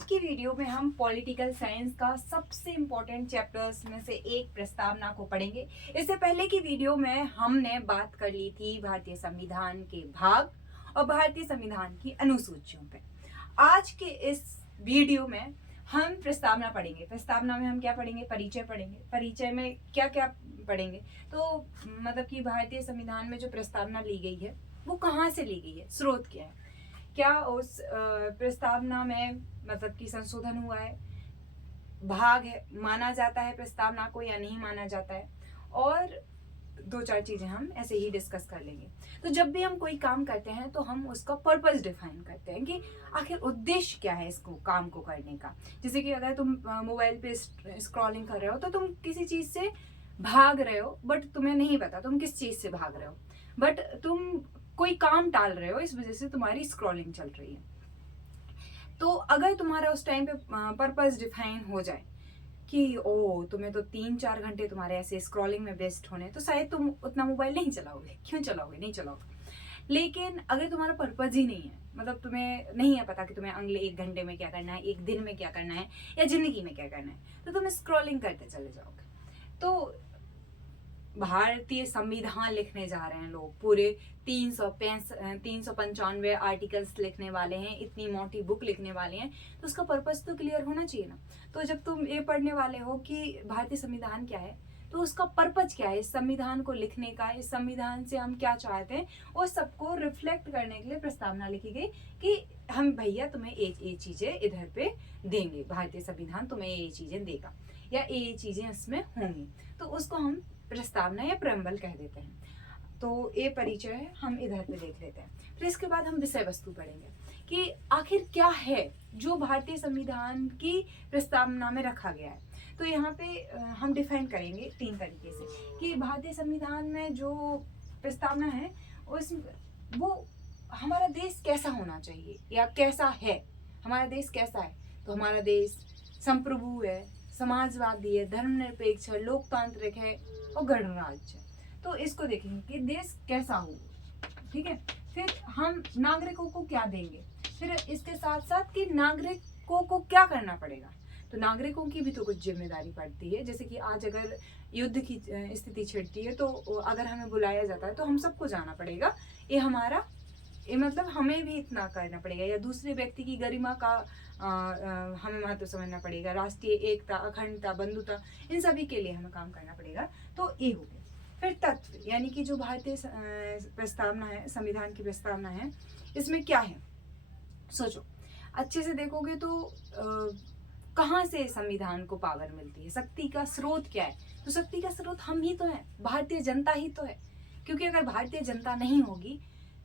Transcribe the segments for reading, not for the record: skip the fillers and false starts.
आज की वीडियो में हम पॉलिटिकल साइंस का सबसे इम्पोर्टेंट चैप्टर्स में से एक प्रस्तावना को पढ़ेंगे। इससे पहले की वीडियो में हमने बात कर ली थी भारतीय संविधान के भाग और भारतीय संविधान की अनुसूचियों पे। आज के इस वीडियो में हम प्रस्तावना पढ़ेंगे। प्रस्तावना में हम क्या पढ़ेंगे? परिचय पढ़ेंगे। परिचय में क्या क्या पढ़ेंगे? तो मतलब कि भारतीय संविधान में जो प्रस्तावना ली गई है वो कहाँ से ली गई है, स्रोत क्या है, क्या उस प्रस्तावना में मतलब कि संशोधन हुआ है, भाग है, माना जाता है प्रस्तावना को या नहीं माना जाता है, और दो चार चीजें हम ऐसे ही डिस्कस कर लेंगे। तो जब भी हम कोई काम करते हैं तो हम उसका पर्पस डिफाइन करते हैं कि आखिर उद्देश्य क्या है इसको काम को करने का। जैसे कि अगर तुम मोबाइल पे स्क्रॉलिंग कर रहे हो तो तुम किसी चीज से भाग रहे हो, बट तुम्हें नहीं पता तुम किस चीज से भाग रहे हो, बट तुम कोई काम टाल रहे हो, इस वजह से तुम्हारी स्क्रॉलिंग चल रही है। तो अगर तुम्हारा उस टाइम पे पर्पस डिफाइन हो जाए कि ओ तुम्हें तो 3-4 घंटे तुम्हारे ऐसे स्क्रॉलिंग में वेस्ट होने, तो शायद तुम उतना मोबाइल नहीं चलाओगे। क्यों चलाओगे? नहीं चलाओगे। लेकिन अगर तुम्हारा पर्पज ही नहीं है, मतलब तुम्हें नहीं है पता कि तुम्हें अगले 1 घंटे में क्या करना है, एक दिन में क्या करना है, या जिंदगी में क्या करना है, तो तुम स्क्रॉलिंग करते चले जाओगे। तो भारतीय संविधान लिखने जा रहे हैं लोग, पूरे 395 आर्टिकल्स लिखने वाले हैं, इतनी मोटी बुक लिखने वाले हैं, तो उसका पर्पस तो क्लियर होना चाहिए ना। तो जब तुम ये पढ़ने वाले हो कि भारतीय संविधान क्या है, तो उसका पर्पज क्या है, इस संविधान को लिखने का, इस संविधान से हम क्या चाहते हैं, और सबको रिफ्लेक्ट करने के लिए प्रस्तावना लिखी गई कि हम भैया तुम्हें ये चीजें इधर पे देंगे, भारतीय संविधान तुम्हें ये चीजें देगा या ये चीजें इसमें होंगी, तो उसको हम प्रस्तावना या प्रेम्बल कह देते हैं। तो ये परिचय है, हम इधर पे देख लेते हैं। फिर इसके बाद हम विषय वस्तु पढ़ेंगे कि आखिर क्या है जो भारतीय संविधान की प्रस्तावना में रखा गया है। तो यहाँ पे हम डिफाइन करेंगे 3 तरीके से कि भारतीय संविधान में जो प्रस्तावना है उस वो हमारा देश कैसा होना चाहिए या कैसा है, हमारा देश कैसा है। तो हमारा देश संप्रभु है, समाजवादी है, धर्मनिरपेक्ष है, लोकतांत्रिक है और गणराज्य है। तो इसको देखेंगे कि देश कैसा हो, ठीक है। फिर हम नागरिकों को क्या देंगे, फिर इसके साथ साथ कि नागरिकों को क्या करना पड़ेगा। तो नागरिकों की भी तो कुछ जिम्मेदारी पड़ती है। जैसे कि आज अगर युद्ध की स्थिति छिड़ती है तो अगर हमें बुलाया जाता है तो हम सबको जाना पड़ेगा। ये हमारा मतलब हमें भी इतना करना पड़ेगा, या दूसरे व्यक्ति की गरिमा का हमें महत्व समझना पड़ेगा। राष्ट्रीय एकता, अखंडता, बंधुता, इन सभी के लिए हमें काम करना पड़ेगा। तो ये हो गया। फिर तत्व, यानी कि जो भारतीय प्रस्तावना है, संविधान की प्रस्तावना है, इसमें क्या है सोचो। अच्छे से देखोगे तो कहाँ से संविधान को पावर मिलती है, शक्ति का स्रोत क्या है? तो शक्ति का स्रोत हम ही तो है, भारतीय जनता ही तो है। क्योंकि अगर भारतीय जनता नहीं होगी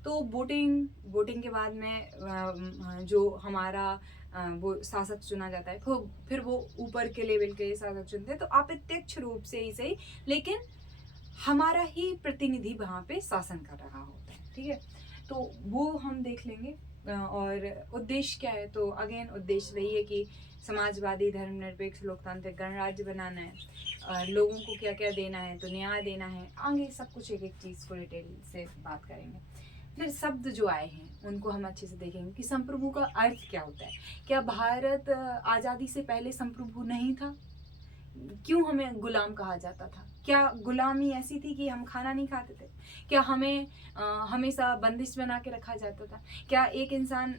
तो वोटिंग के बाद में जो हमारा वो शासक चुना जाता है, फिर वो ऊपर के लेवल के शासक चुनते हैं, तो अप्रत्यक्ष रूप से ही सही, लेकिन हमारा ही प्रतिनिधि वहाँ पे शासन कर रहा होता है, ठीक है। तो वो हम देख लेंगे। और उद्देश्य क्या है, तो अगेन उद्देश्य वही है कि समाजवादी, धर्मनिरपेक्ष, लोकतांत्रिक गणराज्य बनाना है। लोगों को क्या क्या देना है, तो न्याय देना है। आगे सब कुछ एक एक चीज़ को डिटेल से बात करेंगे। फिर शब्द जो आए हैं उनको हम अच्छे से देखेंगे कि संप्रभु का अर्थ क्या होता है। क्या भारत आज़ादी से पहले संप्रभु नहीं था? क्यों हमें गुलाम कहा जाता था? क्या गुलामी ऐसी थी कि हम खाना नहीं खाते थे? क्या हमें हमेशा बंदिश बना के रखा जाता था? क्या एक इंसान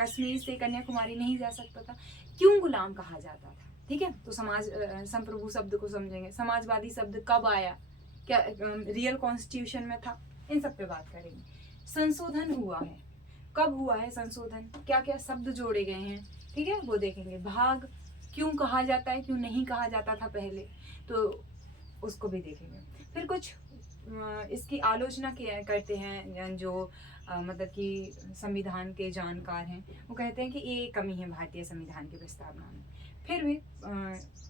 कश्मीर से कन्याकुमारी नहीं जा सकता था? क्यों गुलाम कहा जाता था? ठीक है। तो संप्रभु शब्द को समझेंगे। समाजवादी शब्द कब आया, क्या रियल कॉन्स्टिट्यूशन में था, इन सब पे बात करेंगे। संशोधन हुआ है, कब हुआ है संशोधन, क्या क्या शब्द जोड़े गए हैं, ठीक है, वो देखेंगे। भाग क्यों कहा जाता है, क्यों नहीं कहा जाता था पहले, तो उसको भी देखेंगे। फिर कुछ इसकी आलोचना करते हैं जो मतलब कि संविधान के जानकार हैं, वो कहते हैं कि ये कमी है भारतीय संविधान की प्रस्तावना में। फिर भी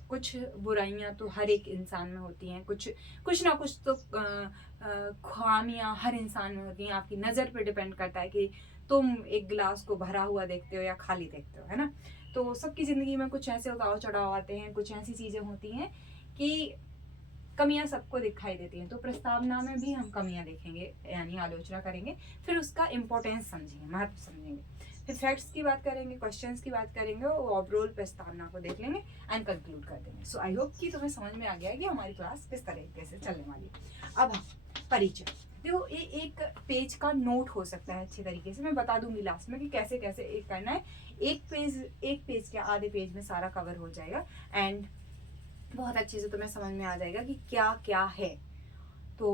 कुछ बुराइयां तो हर एक इंसान में होती हैं, कुछ ना कुछ तो खामियां हर इंसान में होती हैं। आपकी नज़र पे डिपेंड करता है कि तुम एक गिलास को भरा हुआ देखते हो या खाली देखते हो, है ना। तो सबकी ज़िंदगी में कुछ ऐसे उतार चढ़ाव आते हैं, कुछ ऐसी चीज़ें होती हैं कि कमियां सबको दिखाई देती हैं। तो प्रस्तावना में भी हम कमियां देखेंगे, यानी आलोचना करेंगे, फिर उसका इम्पोर्टेंस समझेंगे, महत्व समझेंगे। फिर फैक्ट्स की बात करेंगे, क्वेश्चंस की बात करेंगे और ओवरऑल प्रस्तावना को देख लेंगे एंड कंक्लूड कर देंगे। सो आई होप कि तुम्हें समझ में आ गया है कि हमारी क्लास किस तरीके से चलने वाली है। अब हाँ, परिचय। देखो ये एक पेज का नोट हो सकता है अच्छे तरीके से, मैं बता दूंगी लास्ट में कि कैसे कैसे एक करना है। एक पेज के आधे पेज में सारा कवर हो जाएगा एंड बहुत अच्छे से तुम्हें समझ में आ जाएगा कि क्या क्या है। तो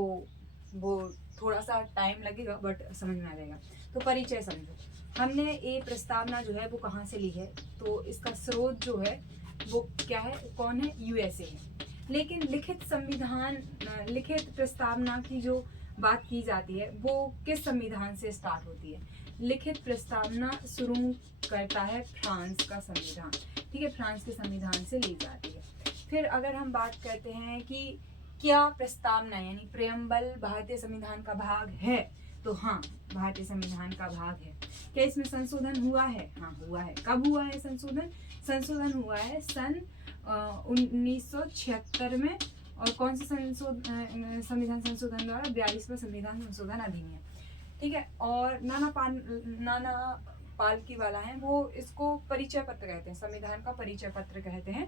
वो थोड़ा सा टाइम लगेगा बट समझ में आ जाएगा। तो परिचय समझो, हमने ये प्रस्तावना जो है वो कहाँ से ली है, तो इसका स्रोत जो है वो क्या है, कौन है, यूएसए है। लेकिन लिखित संविधान, लिखित प्रस्तावना की जो बात की जाती है वो किस संविधान से स्टार्ट होती है। लिखित प्रस्तावना शुरू करता है फ्रांस का संविधान, ठीक है, फ्रांस के संविधान से ली जाती है। फिर अगर हम बात करते हैं कि क्या प्रस्तावना यानी प्रेम्बल भारतीय संविधान का भाग है, तो हाँ भारतीय संविधान का भाग है। क्या इसमें संशोधन हुआ है? हाँ हुआ है। कब हुआ है संशोधन? संशोधन हुआ है सन 1976 में। और कौन सा संविधान संशोधन द्वारा? 42वां संविधान संशोधन अधिनियम, ठीक है। और नाना पालकी वाला है, वो इसको परिचय पत्र कहते हैं, संविधान का परिचय पत्र कहते हैं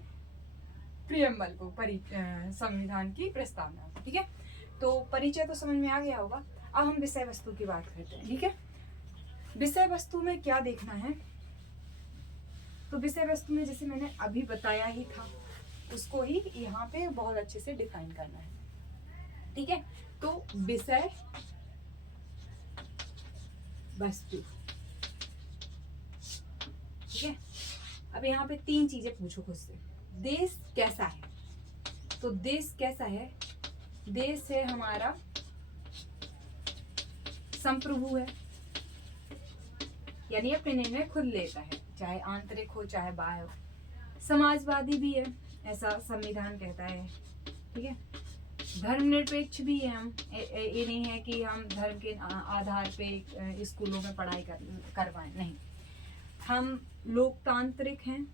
प्रियम्बल को, संविधान की प्रस्तावना, ठीक है। तो परिचय तो समझ में आ गया होगा। अब हम विषय वस्तु की बात करते हैं, ठीक है। विषय वस्तु में क्या देखना है, तो विषय वस्तु में जैसे मैंने अभी बताया ही था उसको ही यहाँ पे बहुत अच्छे से डिफाइन करना है, ठीक है। तो विषय वस्तु, ठीक है। अब यहाँ पे 3 चीजें पूछो खुद से। देश कैसा है, तो देश कैसा है, देश है हमारा संप्रभु है, यानी अपने निर्णय खुद लेता है, चाहे आंतरिक हो चाहे बाह्य हो। समाजवादी भी है, ऐसा संविधान कहता है, ठीक है। धर्मनिरपेक्ष भी है हम, ये नहीं है कि हम धर्म के आधार पे स्कूलों में पढ़ाई करवाएं, नहीं। हम लोकतांत्रिक हैं,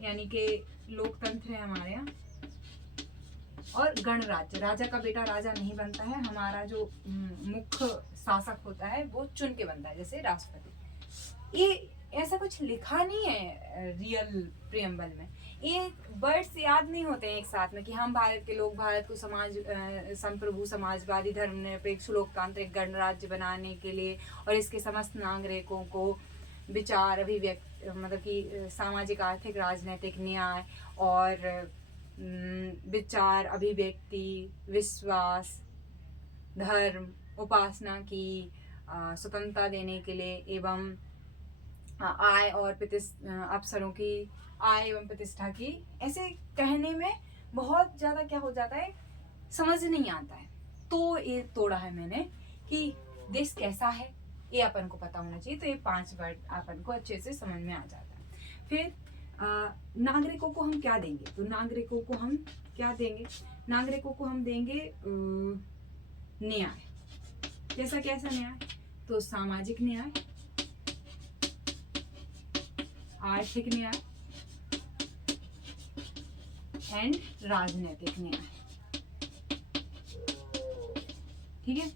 यानी कि लोकतंत्र है हमारे यहाँ। और गणराज्य, राजा का बेटा राजा नहीं बनता है, हमारा जो मुख्य शासक होता है वो चुन के बनता है, जैसे राष्ट्रपति। ये ऐसा कुछ लिखा नहीं है रियल प्रियम्बल में, ये वर्ड्स याद नहीं होते हैं एक साथ में कि हम भारत के लोग भारत को संप्रभु, समाजवादी, धर्मनिरपेक्ष, लोकतांत्रिक गणराज्य बनाने के लिए और इसके समस्त नागरिकों को विचार, अभिव्यक्ति, मतलब कि सामाजिक, आर्थिक, राजनीतिक, न्याय और विचार, अभिव्यक्ति, विश्वास, धर्म, उपासना की स्वतंत्रता देने के लिए एवं आय और अवसरों की आय एवं प्रतिष्ठा की, ऐसे कहने में बहुत ज़्यादा क्या हो जाता है, समझ नहीं आता है। तो ये तोड़ा है मैंने कि देश कैसा है ये अपन को पता होना चाहिए, तो ये 5 वर्ड अपन को अच्छे से समझ में आ जाता है। फिर नागरिकों को हम क्या देंगे, तो नागरिकों को हम क्या देंगे, नागरिकों को हम देंगे न्याय। कैसा कैसा न्याय, तो सामाजिक न्याय, आर्थिक न्याय एंड राजनीतिक न्याय, ठीक है।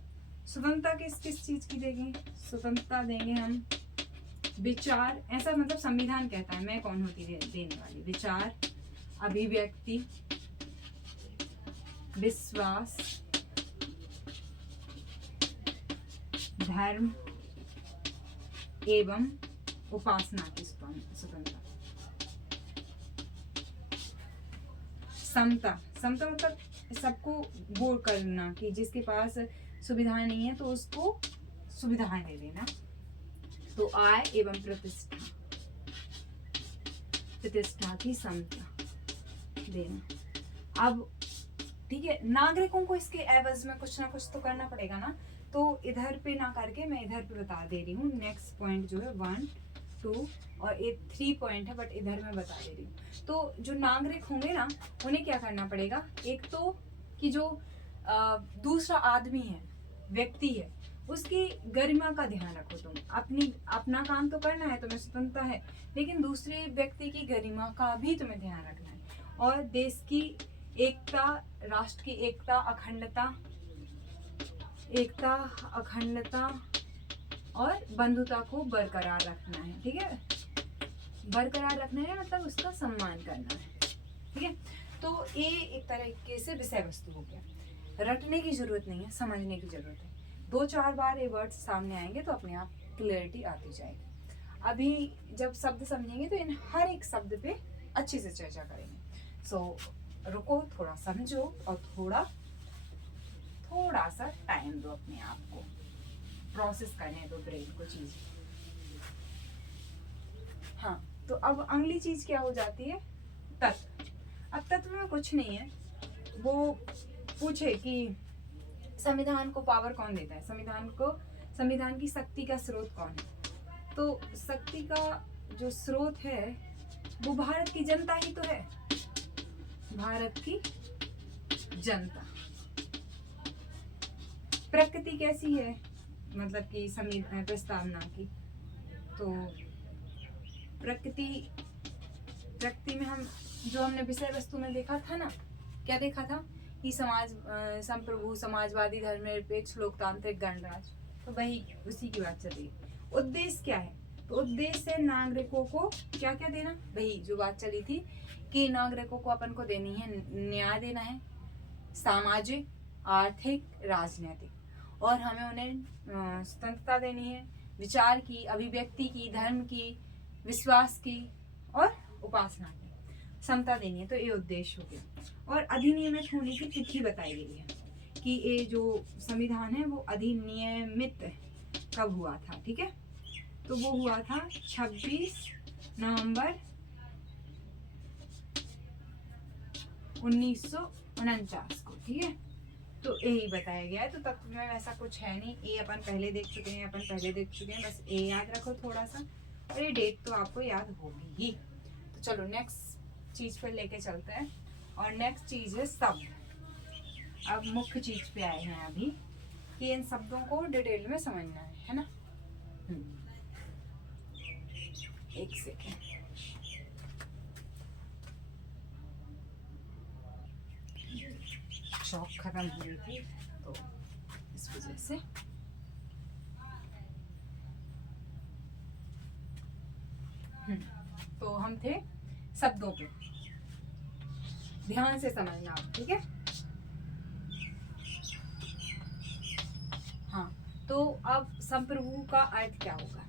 स्वतंत्रता किस चीज की देंगे, स्वतंत्रता देंगे हम विचार, ऐसा मतलब संविधान कहता है, मैं कौन होती देने वाली, विचार, अभिव्यक्ति, विश्वास, धर्म एवं उपासना की स्वतंत्रता। समता, समता मतलब सबको वो करना कि जिसके पास सुविधाएं नहीं है तो उसको सुविधाएं दे देना। तो आय एवं प्रतिष्ठा की समता देना। अब ठीक है, नागरिकों को इसके एवज में कुछ ना कुछ तो करना पड़ेगा ना, तो इधर पे ना करके मैं इधर पे बता दे रही हूँ। नेक्स्ट पॉइंट जो है 1, 2 और ये 3 पॉइंट है, बट इधर मैं बता दे रही हूँ। तो जो नागरिक होंगे ना, उन्हें क्या करना पड़ेगा, एक तो कि जो दूसरा आदमी है, व्यक्ति है, उसकी गरिमा का ध्यान रखो। तुम अपना काम तो करना है, तुम्हें स्वतंत्रता है, लेकिन दूसरे व्यक्ति की गरिमा का भी तुम्हें ध्यान रखना है। और देश की एकता, राष्ट्र की एकता, अखंडता और बंधुता को बरकरार रखना है, ठीक है। बरकरार रखना है मतलब उसका सम्मान करना है, ठीक है। तो ये एक तरीके से विषय वस्तु हो गया। रटने की जरूरत नहीं है, समझने की जरूरत है। 2-4 बार ये वर्ड्स सामने आएंगे तो अपने आप क्लियरिटी आती जाएगी। अभी जब शब्द समझेंगे तो इन हर एक शब्द पे अच्छे से चर्चा करेंगे। सो रुको, थोड़ा समझो और थोड़ा सा टाइम दो अपने आप को, प्रोसेस करने दो ब्रेन को चीज। हाँ, तो अब अगली चीज क्या हो जाती है, तत्व। अब तत्व में कुछ नहीं है। वो पूछे कि संविधान को पावर कौन देता है, संविधान की शक्ति का स्रोत कौन है। तो शक्ति का जो स्रोत है वो भारत की जनता ही तो है, भारत की जनता। प्रकृति कैसी है, मतलब कि प्रस्तावना की, तो प्रकृति में हम जो हमने विषय वस्तु में देखा था ना, क्या देखा था कि संप्रभु, समाजवादी, धर्मनिरपेक्ष, लोकतांत्रिक, गणराज्य, तो वही उसी की बात चल रही है। उद्देश्य क्या है, तो उद्देश्य है नागरिकों को क्या क्या देना, वही जो बात चली थी कि नागरिकों को अपन को देनी है, न्याय देना है, सामाजिक, आर्थिक, राजनीतिक, और हमें उन्हें स्वतंत्रता देनी है, विचार की, अभिव्यक्ति की, धर्म की, विश्वास की और उपासना की समता देनी है। तो ये उद्देश्य हो गया। और अधिनियमित होने की तिथि बताई गई है कि ये जो संविधान है वो अधिनियमित कब हुआ था, ठीक है। तो वो हुआ था 26 नवंबर 1949 को, ठीक है। तो यही बताया गया है। तो तत्व में ऐसा कुछ है नहीं, ये अपन पहले देख चुके हैं, बस ये याद रखो थोड़ा सा, और ये डेट तो आपको याद होगी ही। तो चलो नेक्स्ट चीज पर लेके चलते हैं, और नेक्स्ट चीज है शब्द। अब मुख्य चीज पे आए हैं अभी कि इन शब्दों को डिटेल में समझना है ना। एक सेकेंड, शॉक खत्म हो रही थी तो इस वजह से। तो हम थे शब्दों पे, ध्यान से समझना, ठीक है। हाँ, तो अब संप्रभु का अर्थ क्या होगा।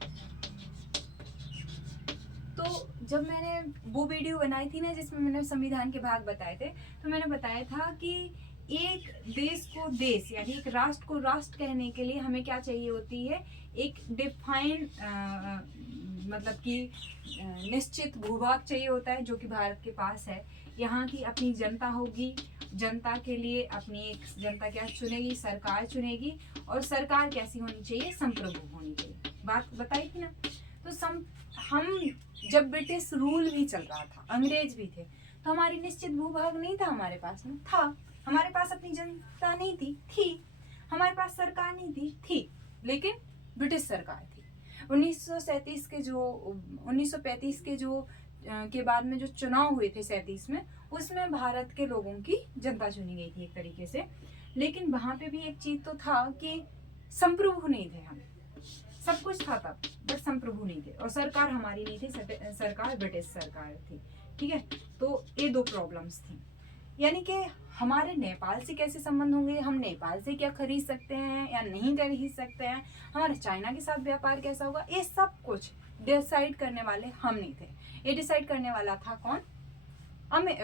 तो जब मैंने वो वीडियो बनाई थी ना जिसमें मैंने संविधान के भाग बताए थे, तो मैंने बताया था कि एक देश को देश यानी एक राष्ट्र को राष्ट्र कहने के लिए हमें क्या चाहिए होती है, एक डिफाइंड मतलब कि निश्चित भूभाग चाहिए होता है, जो कि भारत के पास है। यहाँ की अपनी जनता होगी, जनता के लिए अपनी एक जनता क्या चुनेगी, सरकार चुनेगी, और सरकार कैसी होनी चाहिए, संप्रभु होनी चाहिए। बात बताई थी ना। तो हम जब ब्रिटिश रूल भी चल रहा था, अंग्रेज भी थे, तो हमारी निश्चित भूभाग नहीं था हमारे पास में, था हमारे पास अपनी जनता नहीं थी हमारे पास सरकार नहीं थी, लेकिन ब्रिटिश सरकार थी। 1937 के जो 1935 के जो के बाद में जो चुनाव हुए थे 37 में, उसमें भारत के लोगों की जनता चुनी गई थी एक तरीके से। लेकिन वहां पे भी एक चीज तो था कि संप्रभु नहीं थे हम, सब कुछ था तब, बट संप्रभु नहीं थे, और सरकार हमारी नहीं थी, सरकार ब्रिटिश सरकार थी, ठीक है। तो ये दो प्रॉब्लम्स थी। यानी कि हमारे नेपाल से कैसे संबंध होंगे, हम नेपाल से क्या खरीद सकते हैं या नहीं खरीद सकते हैं, हमारे चाइना के साथ व्यापार कैसा होगा, ये सब कुछ डिसाइड करने वाले हम नहीं थे। ये डिसाइड करने वाला था कौन,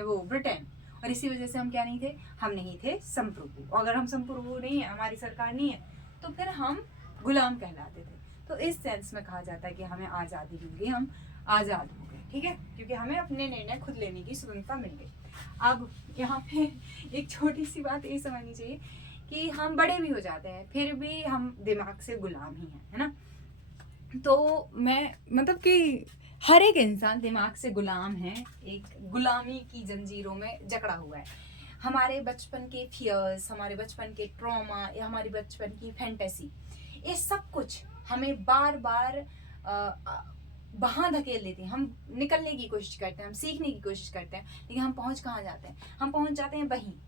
वो ब्रिटेन। और इसी वजह से हम क्या नहीं थे, हम नहीं थे संप्रभु। अगर हम संप्रभु नहीं है, हमारी सरकार नहीं है, तो फिर हम गुलाम कहलाते थे। तो इस सेंस में कहा जाता है कि हमें आज़ादी मिल गई, हम आज़ाद हो गए, ठीक है, क्योंकि हमें अपने निर्णय खुद लेने की स्वतंत्रता मिल गई। अब यहाँ पे एक छोटी सी बात ये समझनी चाहिए कि हम बड़े भी हो जाते हैं, फिर भी हम दिमाग से गुलाम ही हैं, है ना। तो मैं मतलब कि हर एक इंसान दिमाग से गुलाम है, एक गुलामी की जंजीरों में जकड़ा हुआ है। हमारे बचपन के फियर्स, हमारे बचपन के ट्रॉमा या हमारी बचपन की फैंटेसी, ये सब कुछ हमें बार बार वहाँ धकेल देते हैं। हम निकलने की कोशिश करते हैं, हम सीखने की कोशिश करते हैं, लेकिन हम पहुँच कहाँ जाते हैं, हम पहुँच जाते हैं वहीं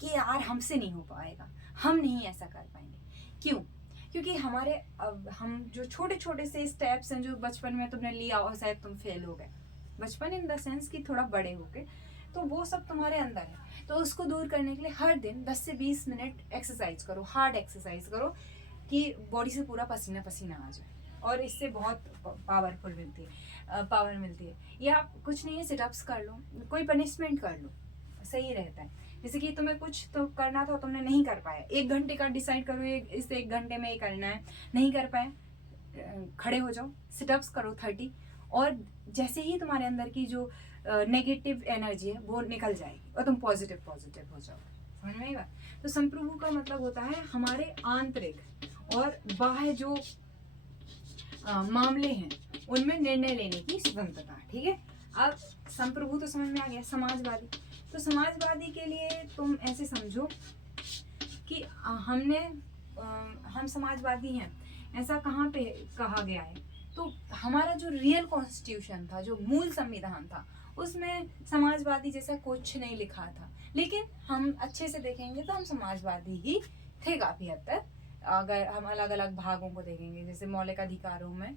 कि यार हमसे नहीं हो पाएगा, हम नहीं ऐसा कर पाएंगे। क्यों? क्योंकि हमारे अब हम जो छोटे छोटे से स्टेप्स हैं जो बचपन में तुमने लिया और शायद तुम फेल हो गए, बचपन इन द सेंस कि थोड़ा बड़े हो गए, तो वो सब तुम्हारे अंदर है। तो उसको दूर करने के लिए हर दिन 10 से 20 मिनट एक्सरसाइज करो, हार्ड एक्सरसाइज करो कि बॉडी से पूरा पसीना पसीना आ जाए, और इससे बहुत पावरफुल मिलती है, पावर मिलती है। या कुछ नहीं है, सिटअप्स कर लो, कोई पनिशमेंट कर लो, सही रहता है। जैसे कि तुम्हें कुछ तो करना था, तुमने नहीं कर पाया, 1 घंटे का डिसाइड करो इस 1 घंटे में ये करना है, नहीं कर पाए, खड़े हो जाओ, सिटअप्स करो 30, और जैसे ही तुम्हारे अंदर की जो नेगेटिव एनर्जी है वो निकल जाएगी और तुम पॉजिटिव पॉजिटिव हो जाओ। समझ में आई बात? तो संप्रभु का मतलब होता है हमारे आंतरिक और बाह्य जो मामले हैं उनमें निर्णय लेने की स्वतंत्रता। ठीक है, अब संप्रभु तो समझ में आ गया। समाजवादी, तो समाजवादी के लिए तुम ऐसे समझो कि हम समाजवादी हैं, ऐसा कहाँ पे कहा गया है? तो हमारा जो रियल कॉन्स्टिट्यूशन था, जो मूल संविधान था, उसमें समाजवादी जैसा कुछ नहीं लिखा था, लेकिन हम अच्छे से देखेंगे तो हम समाजवादी ही थे काफी हद तक। अगर हम अलग अलग भागों को देखेंगे, जैसे मौलिक अधिकारों में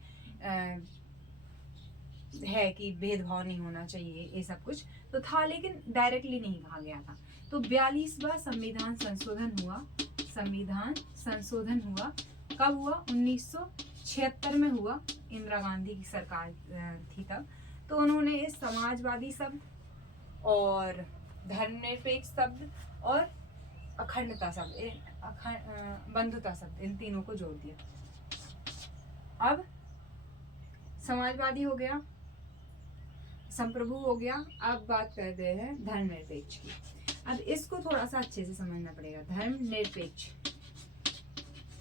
है कि भेदभाव नहीं होना चाहिए, ये सब कुछ तो था, लेकिन डायरेक्टली नहीं कहा गया था। तो 42वां संविधान संशोधन हुआ, संविधान संशोधन हुआ, कब हुआ? 1976 में हुआ, इंदिरा गांधी की सरकार थी तब। तो उन्होंने इस समाजवादी शब्द और धर्मनिरपेक्ष शब्द और अखंडता शब्द, बंधुता शब्द, इन तीनों को जोड़ दिया। अब समाजवादी हो गया, संप्रभु हो गया, अब बात कर रहे हैं धर्मनिरपेक्ष की। अब इसको थोड़ा सा अच्छे से समझना पड़ेगा। धर्मनिरपेक्ष,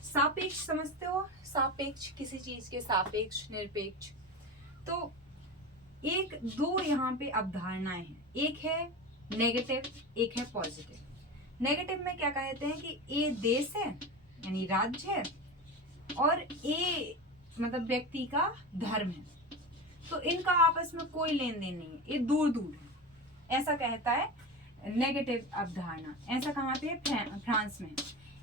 सापेक्ष समझते हो? सापेक्ष, किसी चीज के सापेक्ष, निरपेक्ष। तो एक दो यहाँ पे अवधारणाएं हैं, एक है नेगेटिव, एक है पॉजिटिव। नेगेटिव में क्या कहते हैं कि ये देश है यानी राज्य है, और ये मतलब व्यक्ति का धर्म है, तो इनका आपस में कोई लेन देन नहीं है, ये दूर दूर है, ऐसा कहता है नेगेटिव अवधारणा। ऐसा कहाँ पे है? फ्रांस में।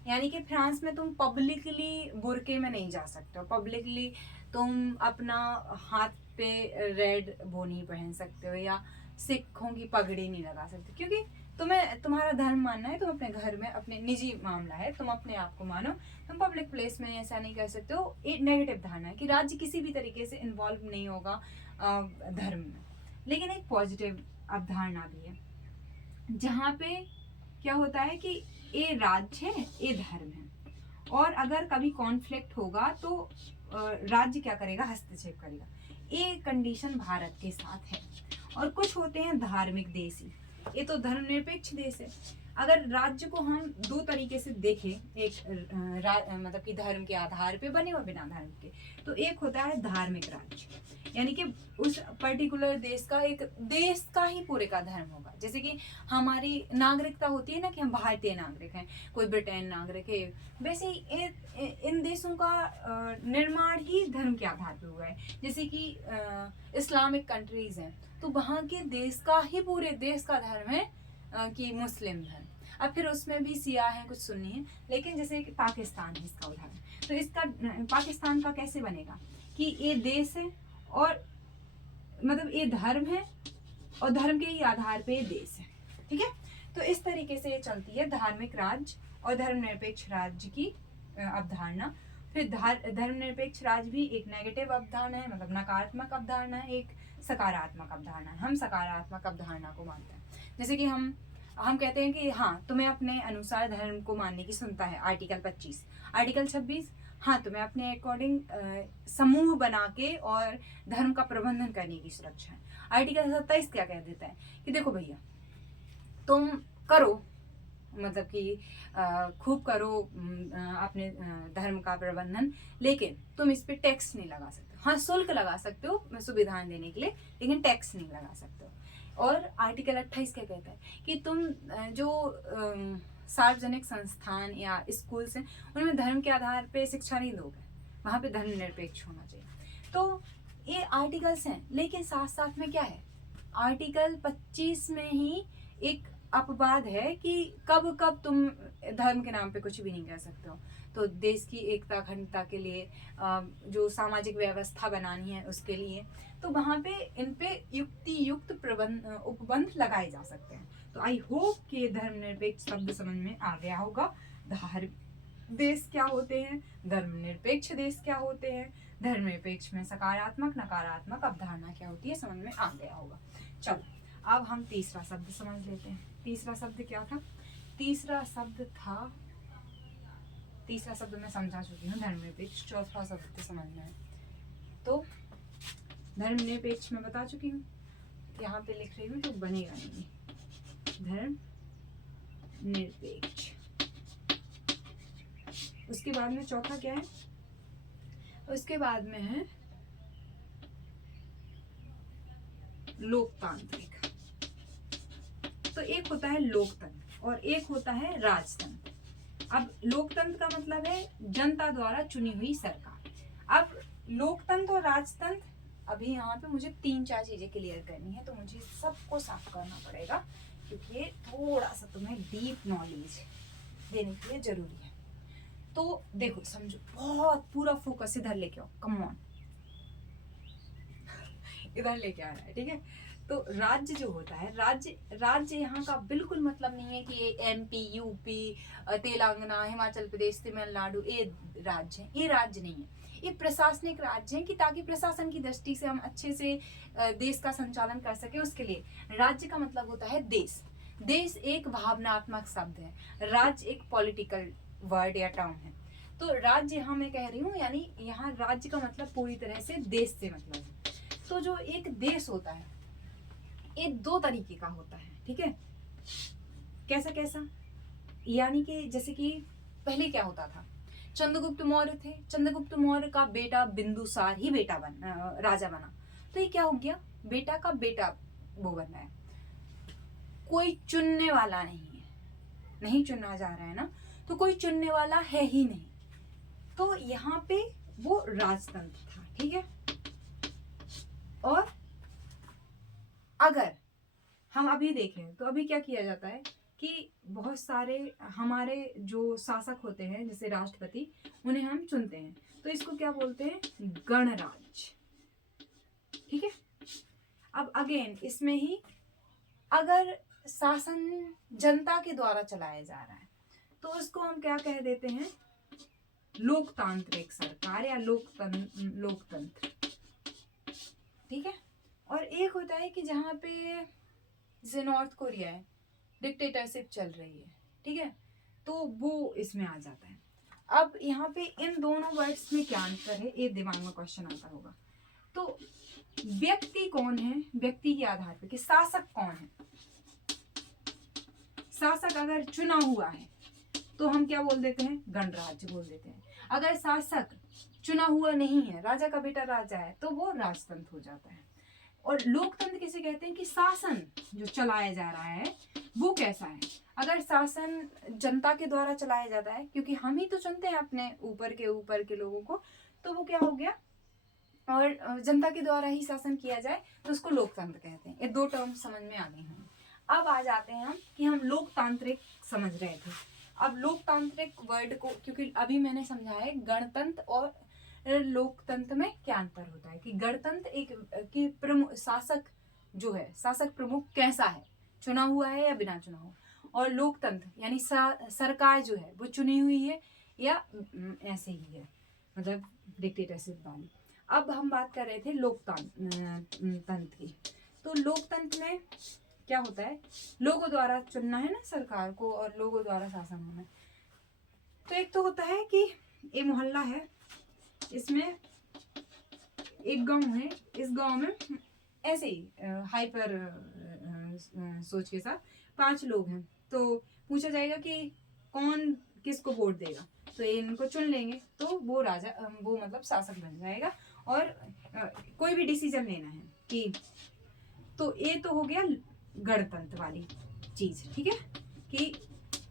यानी कि फ्रांस में तुम पब्लिकली बुरके में नहीं जा सकते हो, पब्लिकली तुम अपना हाथ पे रेड वो नहीं पहन सकते हो, या सिखों की पगड़ी नहीं लगा सकते, क्योंकि तुम्हें तुम्हारा धर्म मानना है, तुम अपने घर में, अपने निजी मामला है, तुम अपने आप को मानो, तुम पब्लिक प्लेस में ऐसा नहीं कर सकते हो। एक नेगेटिव धारणा है कि राज्य किसी भी तरीके से इन्वॉल्व नहीं होगा धर्म में। लेकिन एक पॉजिटिव अवधारणा भी है, जहाँ पे क्या होता है कि ये राज्य है, ये धर्म है, और अगर कभी कॉन्फ्लिक्ट होगा तो राज्य क्या करेगा? हस्तक्षेप करेगा। ये कंडीशन भारत के साथ है। और कुछ होते हैं धार्मिक देश ही, ये तो धर्मनिरपेक्ष देश है। अगर राज्य को हम दो तरीके से देखें, एक मतलब कि धर्म के आधार पे बने और बिना धर्म के, तो एक होता है धार्मिक राज्य, यानी कि उस पर्टिकुलर देश का, एक देश का ही पूरे का धर्म होगा। जैसे कि हमारी नागरिकता होती है ना कि हम भारतीय नागरिक हैं, कोई ब्रिटेन नागरिक है, वैसे ही इन देशों का निर्माण ही धर्म के आधार पर हुआ है। जैसे कि इस्लामिक कंट्रीज हैं, तो वहाँ के देश का ही, पूरे देश का धर्म है कि मुस्लिम धर्म। अब फिर उसमें भी सिया है, कुछ सुन्नी है, लेकिन जैसे कि पाकिस्तान है इसका उदाहरण, तो इसका पाकिस्तान का कैसे बनेगा कि ये देश है और मतलब ये धर्म है, और धर्म के ही आधार पे ये देश है। ठीक है, तो इस तरीके से ये चलती है धार्मिक राज्य और धर्मनिरपेक्ष राज्य की अवधारणा। फिर धर्मनिरपेक्ष राज्य भी एक नेगेटिव अवधारणा है, मतलब नकारात्मक अवधारणा है, एक सकारात्मक अवधारणा है। हम सकारात्मक अवधारणा को मानते हैं। जैसे कि हम कहते हैं कि हाँ, तुम्हें अपने अनुसार धर्म को मानने की सुनता है, आर्टिकल 25। आर्टिकल 26, हाँ, तुम्हें अपने अकॉर्डिंग समूह बना के और धर्म का प्रबंधन करने की सुरक्षा है। आर्टिकल 27 क्या कह देता है कि देखो भैया, तुम करो, मतलब कि खूब करो अपने धर्म का प्रबंधन, लेकिन तुम इस पे टैक्स नहीं लगा सकते। हाँ, शुल्क लगा सकते हो सुविधाएं देने के लिए, लेकिन टैक्स नहीं लगा सकते हो। और आर्टिकल 28 क्या कहता है कि तुम जो सार्वजनिक संस्थान या स्कूल्स हैं, उनमें धर्म के आधार पे शिक्षा नहीं दोगे, वहाँ पे धर्मनिरपेक्ष होना चाहिए। तो ये आर्टिकल्स हैं, लेकिन साथ साथ में क्या है, आर्टिकल 25 में ही एक अपवाद है कि कब कब तुम धर्म के नाम पे कुछ भी नहीं कर सकते हो। तो देश की एकता अखंडता के लिए, जो सामाजिक व्यवस्था बनानी है उसके लिए, तो वहाँ पे इन पे युक्ति युक्त उपबंध लगाए जा सकते हैं। तो आई होप कि ये धर्मनिरपेक्ष शब्द समझ में आ गया होगा। देश क्या होते हैं, धर्मनिरपेक्ष देश क्या होते हैं, धर्मनिरपेक्ष में सकारात्मक नकारात्मक अवधारणा क्या होती है, समझ में आ गया होगा। चलो अब हम तीसरा शब्द समझ लेते हैं। तीसरा शब्द क्या था? तीसरा शब्द मैं समझा चुकी हूँ, धर्मनिरपेक्ष। चौथा शब्द समझना है तो धर्मनिरपेक्ष मैं बता चुकी हूँ, यहाँ पे लिख रही हूँ तो बनेगा नहीं। धर्मनिरपेक्ष, उसके बाद में चौथा क्या है? उसके बाद में है लोकतांत्रिक। तो एक होता है लोकतंत्र और एक होता है राजतंत्र। अब लोकतंत्र का मतलब है जनता द्वारा चुनी हुई सरकार। अब लोकतंत्र और राजतंत्र, अभी यहाँ पे मुझे 3-4 चीजें क्लियर करनी है, तो मुझे सबको साफ करना पड़ेगा क्योंकि ये थोड़ा सा तुम्हें डीप नॉलेज देने के लिए जरूरी है। तो देखो समझो, बहुत पूरा फोकस इधर लेके आओ, कम ऑन इधर लेके आ रहा है, ठीक है। तो राज्य जो होता है, राज्य यहाँ का बिल्कुल मतलब नहीं है कि ये MP, UP, तेलंगाना, हिमाचल प्रदेश, तमिलनाडु ये राज्य है। ये राज्य नहीं है, ये प्रशासनिक राज्य है कि ताकि प्रशासन की दृष्टि से हम अच्छे से देश का संचालन कर सके, उसके लिए। राज्य का मतलब होता है देश। देश एक भावनात्मक शब्द है, राज्य एक पॉलिटिकल वर्ड या टर्म है। तो राज्य यहाँ मैं कह रही हूँ, यानी यहाँ राज्य का मतलब पूरी तरह से देश से मतलब है। तो जो एक देश होता है ये 2 तरीके का होता है, ठीक है। कैसा? यानी कि जैसे कि पहले क्या होता था, चंद्रगुप्त मौर्य थे, चंद्रगुप्त मौर्य का बेटा बिंदुसार ही राजा बना। तो ये क्या हो गया, बेटा का बेटा वो बन रहा है, कोई चुनने वाला नहीं चुना जा रहा है ना, तो कोई चुनने वाला है ही नहीं। तो यहाँ पे वो राजतंत्र था, ठीक है। और अगर हम अभी देखें तो अभी क्या किया जाता है कि बहुत सारे हमारे जो शासक होते हैं, जैसे राष्ट्रपति, उन्हें हम चुनते हैं, तो इसको क्या बोलते हैं? गणराज्य, ठीक है। अब अगेन इसमें ही अगर शासन जनता के द्वारा चलाया जा रहा है तो उसको हम क्या कह देते हैं? लोकतांत्रिक सरकार या लोकतंत्र, ठीक है। और एक होता है कि जहाँ पे जैसे नॉर्थ कोरिया है, डिक्टेटरशिप चल रही है, ठीक है, तो वो इसमें आ जाता है। अब यहाँ पे इन दोनों वर्ड्स में क्या अंतर है, ये दिमाग में क्वेश्चन आता होगा। तो व्यक्ति कौन है, व्यक्ति के आधार पर कि शासक कौन है। शासक अगर चुना हुआ है तो हम क्या बोल देते हैं? गणराज्य बोल देते हैं। अगर शासक चुना हुआ नहीं है, राजा का बेटा राजा है, तो वो राजतंत्र हो जाता है। और लोकतंत्र किसे कहते हैं कि शासन जो चलाया जा रहा है वो कैसा है। अगर शासन जनता के द्वारा चलाया जाता है, क्योंकि हम ही तो चुनते हैं अपने ऊपर के लोगों को, तो वो क्या हो गया, और जनता के द्वारा ही शासन किया जाए तो उसको लोकतंत्र कहते हैं। ये 2 टर्म समझ में आ गए हैं। अब आ जाते हैं हम कि हम लोकतांत्रिक समझ रहे थे। अब लोकतांत्रिक वर्ड को, क्योंकि अभी मैंने समझा है गणतंत्र और लोकतंत्र में क्या अंतर होता है, कि गणतंत्र एक कि प्रमुख शासक जो है, शासक प्रमुख कैसा है, चुना हुआ है या बिना चुना हुआ, और लोकतंत्र यानी सरकार जो है वो चुनी हुई है या ऐसे ही है, मतलब डिक्टेटरशिप वाली। अब हम बात कर रहे थे लोकतंत्र की। तो लोकतंत्र में क्या होता है, लोगों द्वारा चुनना है ना सरकार को, और लोगों द्वारा शासन होना है। तो एक तो होता है कि ये मोहल्ला है, इसमें एक गांव है, इस गांव में ऐसे ही हाइपर सोच के साथ 5 लोग हैं, तो पूछा जाएगा कि कौन किसको वोट देगा, तो इनको चुन लेंगे, तो वो राजा, वो मतलब शासक बन जाएगा। और कोई भी डिसीजन लेना है कि, तो ये तो हो गया गणतंत्र वाली चीज, ठीक है, कि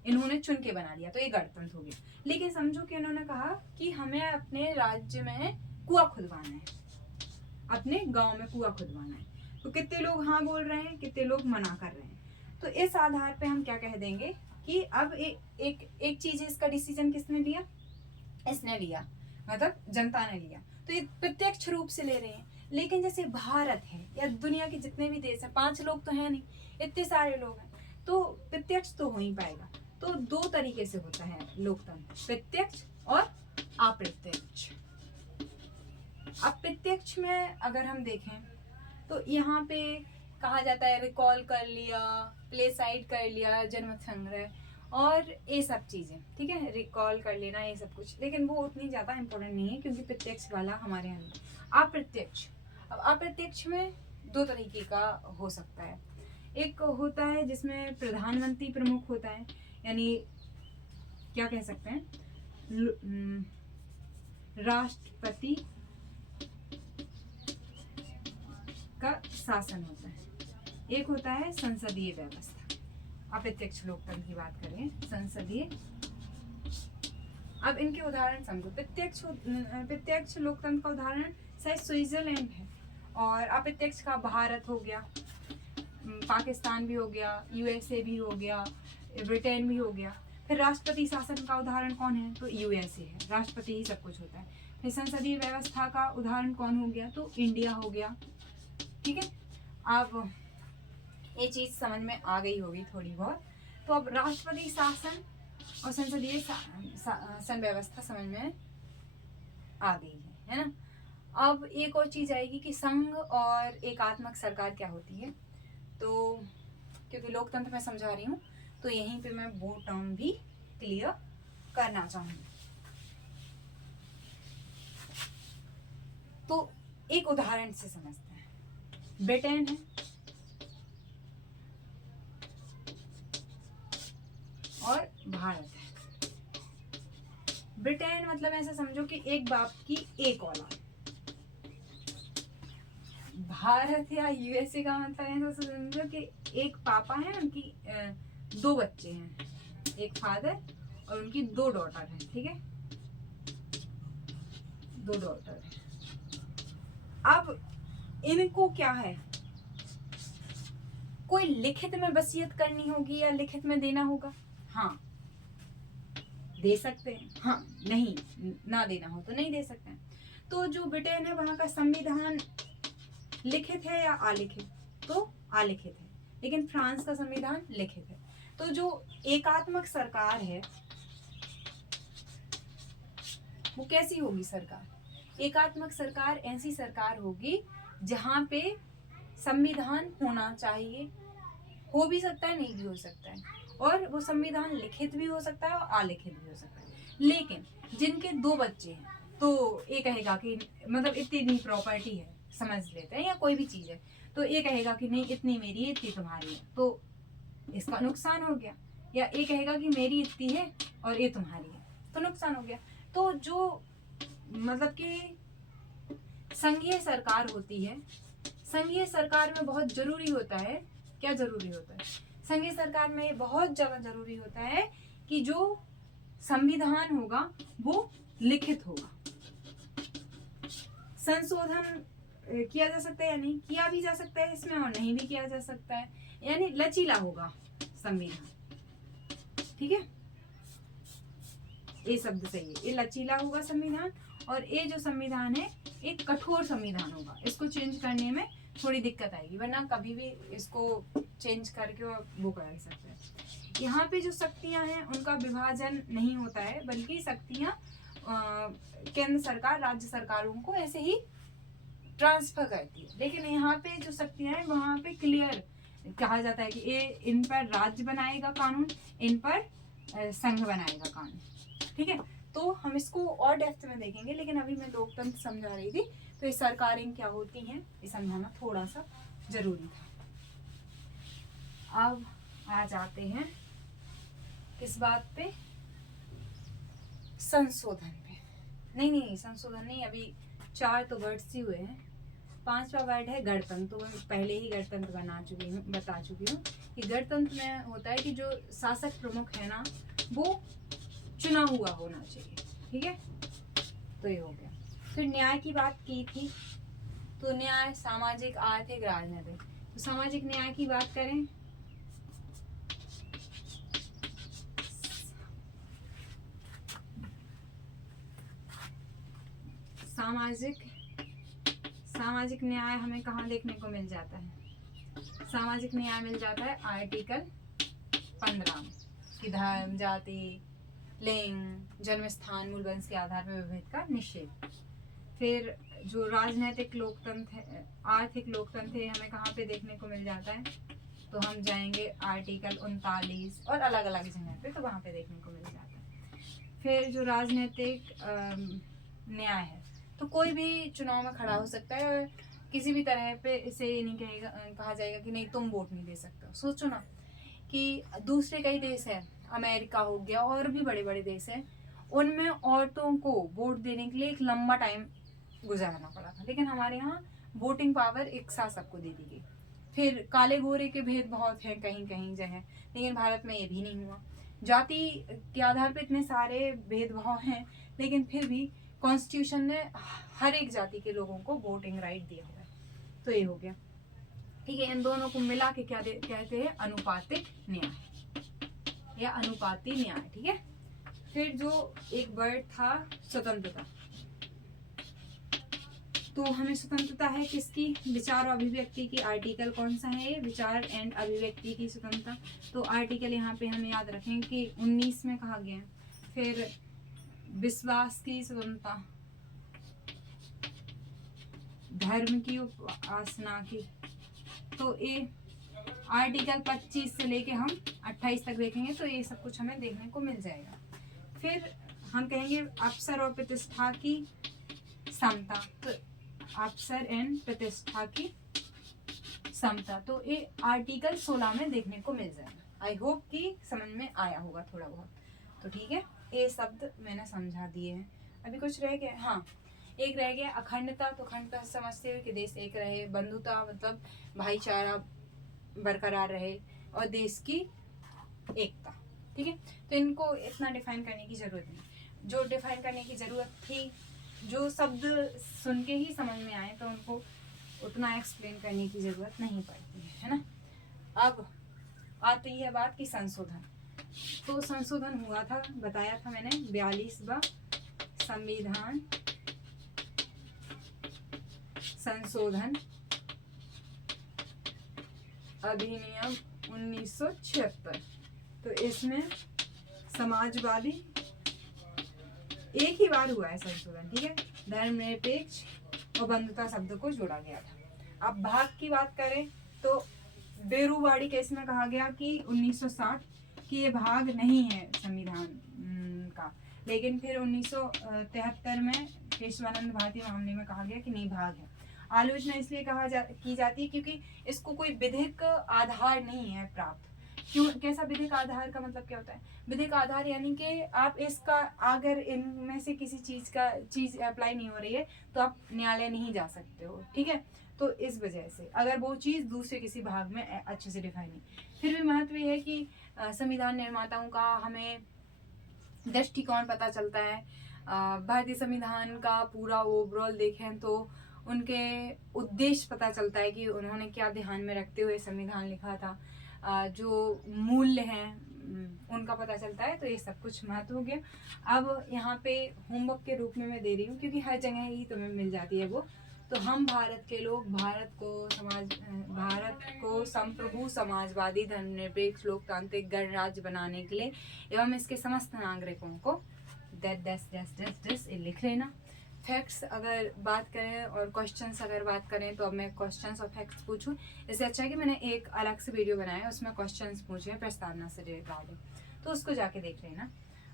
इन्होंने चुन के बना लिया, तो ये गणतंत्र हो गया। लेकिन समझो कि इन्होंने कहा कि हमें अपने राज्य में कुआं खुदवाना है, अपने गांव में कुआं खुदवाना है, तो कितने लोग हाँ बोल रहे हैं, कितने लोग मना कर रहे हैं। तो इस आधार पे हम क्या कह देंगे कि अब एक चीज है, इसका डिसीजन किसने लिया, इसने लिया, मतलब जनता ने लिया, तो ये प्रत्यक्ष रूप से ले रहे हैं। लेकिन जैसे भारत है या दुनिया के जितने भी देश हैं, 5 लोग तो हैं नहीं, इतने सारे लोग हैं, तो प्रत्यक्ष तो हो ही पाएगा। तो 2 तरीके से होता है लोकतंत्र, प्रत्यक्ष और अप्रत्यक्ष। अप्रत्यक्ष में अगर हम देखें तो यहाँ पे कहा जाता है रिकॉल कर लिया, प्लेसाइड कर लिया, जनमत संग्रह और ये सब चीजें, ठीक है, रिकॉल कर लेना ये सब कुछ, लेकिन वो उतनी ज्यादा इम्पोर्टेंट नहीं है क्योंकि प्रत्यक्ष वाला हमारे यहाँ नहीं। अप्रत्यक्ष, अब अप्रत्यक्ष में 2 तरीके का हो सकता है। एक होता है जिसमें प्रधानमंत्री प्रमुख होता है, यानी क्या कह सकते हैं, राष्ट्रपति का शासन होता है। एक होता है संसदीय व्यवस्था। अप्रत्यक्ष लोकतंत्र की बात करें, संसदीय। अब इनके उदाहरण समझो। प्रत्यक्ष लोकतंत्र का उदाहरण शायद स्विट्जरलैंड है, और अप्रत्यक्ष का भारत हो गया, पाकिस्तान भी हो गया, यूएसए भी हो गया, ब्रिटेन भी हो गया। फिर राष्ट्रपति शासन का उदाहरण कौन है, तो यूएसए है, राष्ट्रपति ही सब कुछ होता है। फिर संसदीय व्यवस्था का उदाहरण कौन हो गया, तो इंडिया हो गया, ठीक है। अब ये चीज समझ में आ गई होगी थोड़ी बहुत। तो अब राष्ट्रपति शासन और संसदीय शासन व्यवस्था समझ में आ गई है ना। अब एक और चीज आएगी कि संघ और एकात्मक सरकार क्या होती है। तो क्योंकि लोकतंत्र में समझा रही हूँ तो यहीं पे मैं वो टर्म भी क्लियर करना चाहूंगी। तो एक उदाहरण से समझते हैं। ब्रिटेन है और भारत है। ब्रिटेन मतलब ऐसा समझो कि एक बाप की एक औलाद। भारत या यूएसए का मतलब ऐसा समझो कि एक पापा है, उनकी 2 बच्चे हैं, एक फादर और उनकी 2 डॉटर हैं, ठीक है, 2 डॉटर हैं। अब इनको क्या है, कोई लिखित में वसीयत करनी होगी या लिखित में देना होगा। हाँ दे सकते हैं, हाँ नहीं ना देना हो तो नहीं दे सकते हैं। तो जो ब्रिटेन है वहां का संविधान लिखित है या अलिखित, तो अलिखित है, लेकिन फ्रांस का संविधान लिखित है। तो जो एकात्मक सरकार है वो कैसी होगी सरकार, एकात्मक सरकार ऐसी सरकार होगी जहां पे संविधान होना चाहिए, हो भी सकता है नहीं भी हो सकता है, और वो संविधान लिखित भी हो सकता है और अलिखित भी हो सकता है। लेकिन जिनके 2 बच्चे हैं तो ये कहेगा कि मतलब इतनी प्रॉपर्टी है, समझ लेते हैं, या कोई भी चीज है, तो ये कहेगा कि नहीं इतनी मेरी है इतनी तुम्हारी है, तो इसका नुकसान हो गया। या ये कहेगा कि मेरी इतनी है और ये तुम्हारी है, तो नुकसान हो गया। तो जो मतलब कि संघीय सरकार होती है, संघीय सरकार में बहुत जरूरी होता है, क्या जरूरी होता है, संघीय सरकार में बहुत ज्यादा जरूरी होता है कि जो संविधान होगा वो लिखित होगा। संशोधन किया जा सकता है या नहीं किया भी जा सकता है इसमें, और नहीं भी किया जा सकता है, यानी लचीला होगा संविधान, ठीक है, ये शब्द सही है, ये लचीला होगा संविधान। और ये जो संविधान है एक कठोर संविधान होगा, इसको चेंज करने में थोड़ी दिक्कत आएगी, वरना कभी भी इसको चेंज करके वो कर सकते हैं। यहाँ पे जो शक्तियां हैं उनका विभाजन नहीं होता है, बल्कि शक्तियां केंद्र सरकार राज्य सरकारों को ऐसे ही ट्रांसफर करती है। लेकिन यहाँ पे जो शक्तियां हैं वहां पे क्लियर कहा जाता है कि ये इन पर राज्य बनाएगा कानून, इन पर संघ बनाएगा कानून, ठीक है। तो हम इसको और डेप्थ में देखेंगे, लेकिन अभी मैं लोकतंत्र समझा रही थी, तो ये सरकारें क्या होती हैं ये समझाना थोड़ा सा जरूरी था। अब आ जाते हैं किस बात पे, संशोधन पे। नहीं संशोधन नहीं, अभी 4 तो वर्ड्स ही हुए हैं, 5वां वर्ड है गणतंत्र। तो मैं पहले ही गणतंत्र बता चुकी हूँ कि गणतंत्र में होता है कि जो शासक प्रमुख है ना वो चुना हुआ होना चाहिए, ठीक है। तो ये हो गया। फिर न्याय की बात की थी, तो न्याय सामाजिक आर्थिक राजनीतिक। तो सामाजिक न्याय की बात करें सामाजिक न्याय हमें कहाँ देखने को मिल जाता है? सामाजिक न्याय मिल जाता है आर्टिकल 15 कि धर्म, जाति, लिंग, जन्म स्थान, मूल वंश के आधार पर विभेद का निषेध। फिर जो राजनीतिक लोकतंत्र है, आर्थिक लोकतंत्र है, हमें कहाँ पे देखने को मिल जाता है? तो हम जाएंगे आर्टिकल 39 और अलग अलग जगह पे, तो वहाँ पे देखने को मिल जाता है। फिर जो राजनीतिक न्याय है, तो कोई भी चुनाव में खड़ा हो सकता है, किसी भी तरह पे इसे ये नहीं कहा जाएगा कि नहीं तुम वोट नहीं दे सकते। सोचो ना कि दूसरे कई देश है, अमेरिका हो गया और भी बड़े बड़े देश हैं, उनमें औरतों को वोट देने के लिए एक लंबा टाइम गुजारना पड़ा था, लेकिन हमारे यहाँ वोटिंग पावर एक साथ सबको दे दी गई। फिर काले गोरे के भेद बहुत हैं कहीं कहीं जगह, लेकिन भारत में ये भी नहीं हुआ। जाति के आधार पर इतने सारे भेदभाव हैं, लेकिन फिर भी कॉन्स्टिट्यूशन ने हर एक जाति के लोगों को वोटिंग राइट दिया हुआ है। तो ये हो गया, ठीक है। इन दोनों को मिला के क्या कहते हैं? अनुपातिक न्याय या अनुपाती न्याय, ठीक है। फिर जो एक वर्ड था स्वतंत्रता, तो हमें स्वतंत्रता है किसकी? विचार और अभिव्यक्ति की। आर्टिकल कौन सा है ये? विचार एंड अभिव्यक्ति की स्वतंत्रता। तो आर्टिकल यहाँ पे हमें याद रखें कि 19 में कहा गया है। फिर विश्वास की स्वतंत्रता, धर्म की उपासना की, तो ये आर्टिकल 25 से लेके हम 28 तक देखेंगे, तो ये सब कुछ हमें देखने को मिल जाएगा। फिर हम कहेंगे अवसर और प्रतिष्ठा की समता, तो अवसर एंड प्रतिष्ठा की समता, तो ये आर्टिकल 16 में देखने को मिल जाएगा। आई होप कि समझ में आया होगा थोड़ा बहुत। तो ठीक है, ये शब्द मैंने समझा दिए हैं। अभी कुछ रह गया? हाँ, एक रह गया अखंडता। तो अखंडता समझते हुए कि देश एक रहे, बंधुता मतलब भाईचारा बरकरार रहे, और देश की एकता, ठीक है। तो इनको इतना डिफाइन करने की जरूरत नहीं। जो डिफाइन करने की जरूरत थी, जो शब्द सुन के ही समझ में आए, तो उनको उतना एक्सप्लेन करने की जरूरत नहीं पड़ती है ना। अब आती है बात की संशोधन। तो संशोधन हुआ था, बताया था मैंने, 42वां संविधान संशोधन अधिनियम 1976। तो इसमें समाजवादी, एक ही बार हुआ है संशोधन, ठीक है। धर्मनिरपेक्ष और बंधुता शब्द को जोड़ा गया था। अब भाग की बात करें तो बेरूवाड़ी केस में कहा गया कि 1960 कि ये भाग नहीं है संविधान का, लेकिन फिर 1973 में केशवानंद भारती मामले में कहा गया कि नहीं, भाग है। आलोचना इसलिए की जाती है क्योंकि इसको कोई विधिक आधार नहीं है प्राप्त। क्यों? कैसा विधिक आधार का मतलब क्या होता है? विधिक आधार यानी कि आप इसका, अगर इनमें से किसी चीज अप्लाई नहीं हो रही है तो आप न्यायालय नहीं जा सकते हो, ठीक है। तो इस वजह से अगर वो चीज दूसरे किसी भाग में अच्छे से डिफाइन नहीं, फिर भी महत्व है कि संविधान निर्माताओं का हमें दृष्टिकोण पता चलता है। भारतीय संविधान का पूरा ओवरऑल देखें तो उनके उद्देश्य पता चलता है कि उन्होंने क्या ध्यान में रखते हुए संविधान लिखा था। जो मूल्य हैं उनका पता चलता है। तो ये सब कुछ महत्व हो गया। अब यहाँ पे होमवर्क के रूप में मैं दे रही हूँ, क्योंकि हर जगह ही तुम्हें मिल जाती है वो। तो हम भारत के लोग भारत को संप्रभु, समाजवादी, धर्मनिरपेक्ष, लोकतांत्रिक गणराज्य बनाने के लिए एवं इसके समस्त नागरिकों को लिख लेना। फैक्ट्स अगर बात करें और क्वेश्चंस अगर बात करें, तो अब मैं क्वेश्चंस और फैक्ट्स पूछूं। इससे अच्छा है कि मैंने एक अलग से वीडियो बनाया है, उसमें क्वेश्चंस पूछे हैं प्रस्तावना से रिगार्डिंग, तो उसको जाके देख लेना।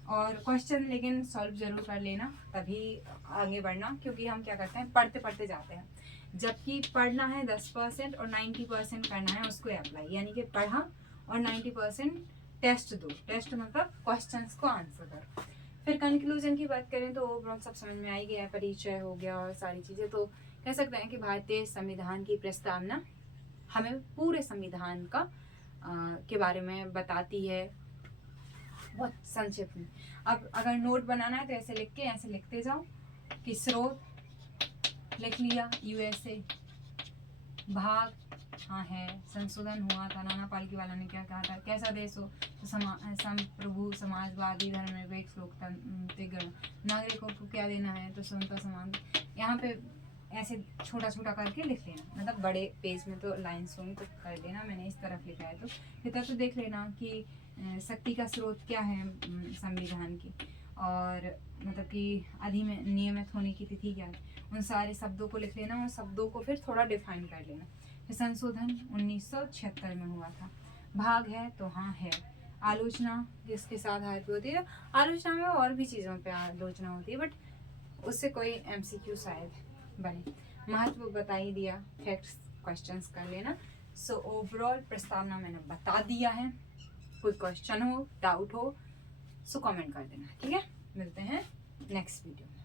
और क्वेश्चन लेकिन सॉल्व जरूर कर लेना, तभी आगे बढ़ना। क्योंकि हम क्या करते हैं, पढ़ते पढ़ते जाते हैं, जबकि पढ़ना है 10% और 90% करना है उसको अप्लाई। यानी कि पढ़ा और 90% टेस्ट दो। टेस्ट मतलब क्वेश्चंस को आंसर करो। फिर कंक्लूजन की बात करें तो ओवरऑल सब समझ में आ ही गया है, परिचय हो गया और सारी चीज़ें। तो कह सकते हैं कि भारतीय संविधान की प्रस्तावना हमें पूरे संविधान का के बारे में बताती है, बहुत संक्षिप्त में। अब अगर नोट बनाना है तो ऐसे लिख के ऐसे लिखते जाओ कि स्रोत लिख लिया यूएसए, भाग हाँ है, संशोधन हुआ था, नाना पालकीवाला ने क्या कहा था, कैसा देश हो तो संप्रभु, समाजवादी, धर्मनिरपेक्ष, लोकतांत्रिक, नागरिकों को क्या देना है तो स्वतंत्रता, समान, यहाँ पे ऐसे छोटा छोटा करके लिख लेना, मतलब बड़े पेज में तो लाइन सुन तो कर लेना, मैंने इस तरफ लिखा है तो इतना तो देख लेना कि शक्ति का स्रोत क्या है संविधान की, और मतलब कि नियमित होने की तिथि क्या है, उन सारे शब्दों को लिख लेना और शब्दों को फिर थोड़ा डिफाइन कर लेना। फिर संशोधन 1976 में हुआ था, भाग है तो हाँ है, आलोचना जिसके साथ आयत होती है, आलोचना में और भी चीज़ों पे आलोचना होती है बट उससे कोई MCQ शायद बने, महत्व बता ही दिया, फैक्ट्स क्वेश्चंस कर लेना। सो ओवरऑल प्रस्तावना मैंने बता दिया है, कोई क्वेश्चन हो डाउट हो सो कमेंट कर देना, ठीक है। मिलते हैं नेक्स्ट वीडियो में।